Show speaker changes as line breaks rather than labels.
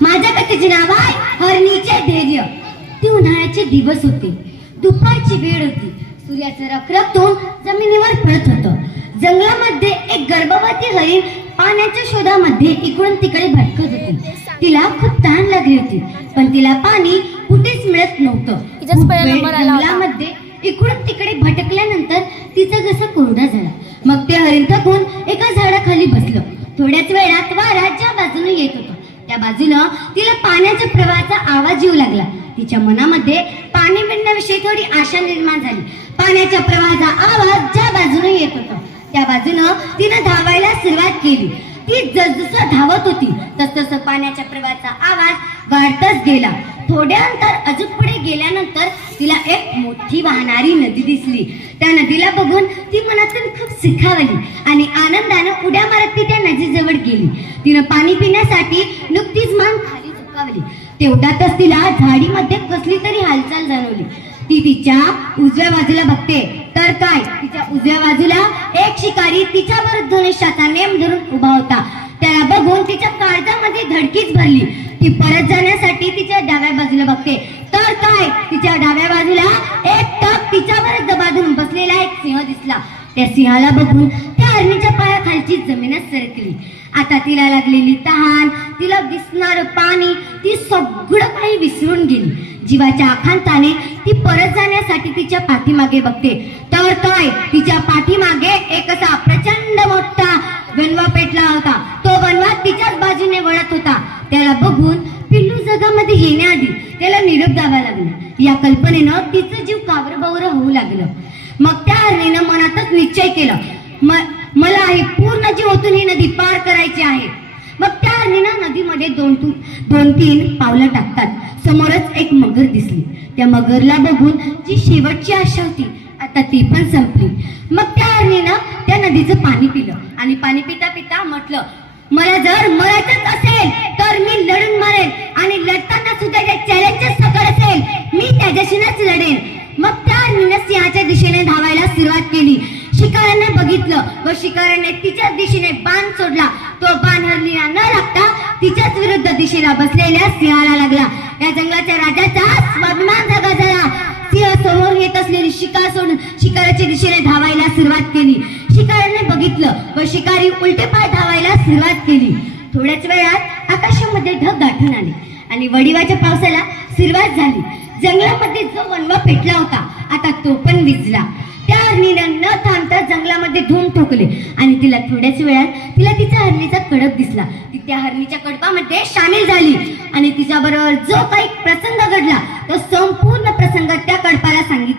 माझ्या कथेचे नाव आहे हरणीचे धैर्य. ते उन्हाळ्याचे दिवस होते. दुपारची वेळ होती. सूर्याचं रखरखतून जमिनीवर पडत होतं. जंगलामध्ये एक गर्भवती हरिण पाण्याच्या शोधामध्ये इकडून तिकडे भटकत होती. तिला खूप तहान लागली होती पण तिला पाणी कुठेच मिळत नव्हतं. जंगलामध्ये इकडून तिकडे भटकल्यानंतर तिचा जसा कोरडा झाला. मग ते हरिण थकून एका झाडाखाली बसलं. थोड्याच वेळात वारा ज्या बाजूने येत होता. त्या बाजूनं तिला पाण्याच्या प्रवाहाचा आवाज येऊ लागला. तिच्या मनामध्ये पाणी मिळण्याविषयी थोडी आशा निर्माण झाली. पाण्याच्या प्रवाहाचा आवाज ज्या बाजूने येत होता त्या बाजूनं तिनं धावायला सुरुवात केली. ती जसजसं धावत होती तसतसं पाण्याच्या प्रवाहाचा आवाज वाढतच गेला. थोड्या अंतर अजून पुढे गेल्यानंतर तिला एक मोठी वाहणारी नदी दिसली. त्या नदीला बघून ती मनातून खूप सुखावली आणि आनंदानं उड्या मारत ती त्या नदीजवळ गेली. तिनं पाणी पिण्यासाठी नुकतीच मान खाली झुकावली. तेवढ्यातच तिला झाडीमध्ये कसली तरी हालचाल जाणवली. ती तिच्या उजव्या बाजूला बघते. तर काय? तिच्या उजव्या बाजूला एक शिकारी तिच्यावर धनुष्याचा नेम धरून उभा होता. त्याला बघून तिच्या काळजामध्ये धडकीच भरली. ती परत जाण्यासाठी तिच्या डाव्या बाजूला बघते. तर काय? तिच्या डाव्या बाजूला एक टक तिच्यावर दबाधून बसलेला एक सिंह दिसला. त्या सिंहाला बघून त्या हरणीच्या पायाखालची जमीनच सरकली. आता तिला लागलेली तहान तिला दिसणार पाणी ती सगळं काही विसरून गेली. जीवाच्या आखांताने ती परत जाण्यासाठी तिच्या पाठीमागे बघते. तर काय? तिच्या पाठीमागे एक असा प्रचंड मोठा वनवा पेटला होता. तो वनवा तिच्याच बाजूने वळत होता. त्याला बघून पिल्लू जगामध्ये येण्याआधी त्याला निरोप द्यावा लागला. या कल्पनेनं तिचं जीव कावरबावर होऊ लागलं मग त्या हरणीनं मनातच निश्चय केला म- मला आहे पूर्ण जीवातून ही नदी पार करायची आहे. मग त्या हरणीना नदीमध्ये दोन तू दोन तीन पावलं टाकतात. समोरच एक मगर दिसली. त्या मगरला बघून जी शेवटची आशा होती आता ती पण संपली. मग त्या हरणीनं त्या नदीचं पाणी पिलं आणि पाणी पिता पिता म्हटलं मला जर मरायचंच असेल तर मी लढून मारेन आणि लढताना सुद्धा जे चॅलेंजेस सकट असेल. मी त्याच्याशीनच लढेन. मग त्या हरणीनं सिंहाच्या दिशेने धावायला सुरुवात केली. शिकाऱ्याने बघितलं व शिकाऱ्याने तिच्याच दिशेने बाण सोडला. तो बाण हरलीला न लागता तिच्याच विरुद्ध दिशेला बसलेल्या सिंहाला लागला. या जंगलाच्या राजाचा स्वाभिमान जागा झाला. सिंह समोर येत असलेली शिकार सोडून शिकाराच्या दिशेने धावायला सुरुवात केली. शिकाऱ्याने बघितलं व शिकारी उलटे पाय धावायला सुरुवात केली. थोड्याच वेळात आकाशामध्ये ढग गाठून आले आणि वडिवाच्या पावसाला सुरुवात झाली. जंगलामध्ये जो वनवा पेटला होता आता तो पण विजला. त्या हरणीनं न थांबता जंगलामध्ये धूम ठोकले. आणि तिला थोड्याच वेळात तिला तिचा हरणीचा कडप दिसला. ती त्या हरणीच्या कडपामध्ये सामील झाली. आणि तिच्याबरोबर जो काही प्रसंग घडला तो संपूर्ण प्रसंग त्या कडपाला सांगितला.